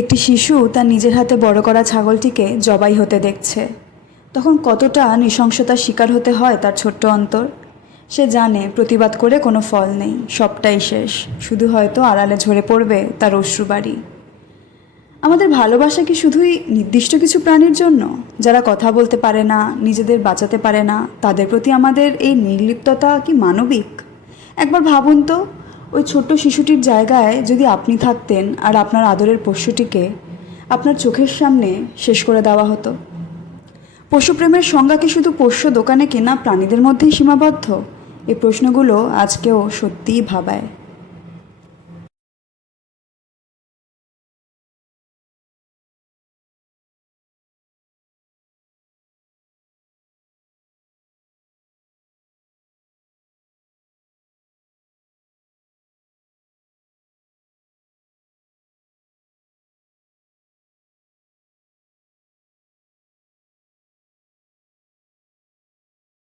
একটি শিশু তার নিজের হাতে বড় করা ছাগলটিকে জবাই হতে দেখছে। তখন কতটা নৃশংসতার শিকার হতে হয় তার ছোট্ট অন্তর? সে জানে প্রতিবাদ করে কোনো ফল নেই, সবটাই শেষ। শুধু হয়তো আড়ালে ঝরে পড়বে তার অশ্রুবাড়ি আমাদের ভালোবাসা কি শুধুই নির্দিষ্ট কিছু প্রাণীর জন্য? যারা কথা বলতে পারে না, নিজেদের বাঁচাতে পারে না, তাদের প্রতি আমাদের এই নির্লিপ্ততা কি মানবিক? একবার ভাবুন তো ওই ছোট্ট শিশুটির জায়গায় যদি আপনি থাকতেন আর আপনার আদরের পশুটিকে আপনার চোখের সামনে শেষ করে দেওয়া হতো। পশুপ্রেমের সংজ্ঞা কি শুধু পোষ্য দোকানে কেনা প্রাণীদের মধ্যেই সীমাবদ্ধ? এই প্রশ্নগুলো আজকেও সত্যিই ভাবায়।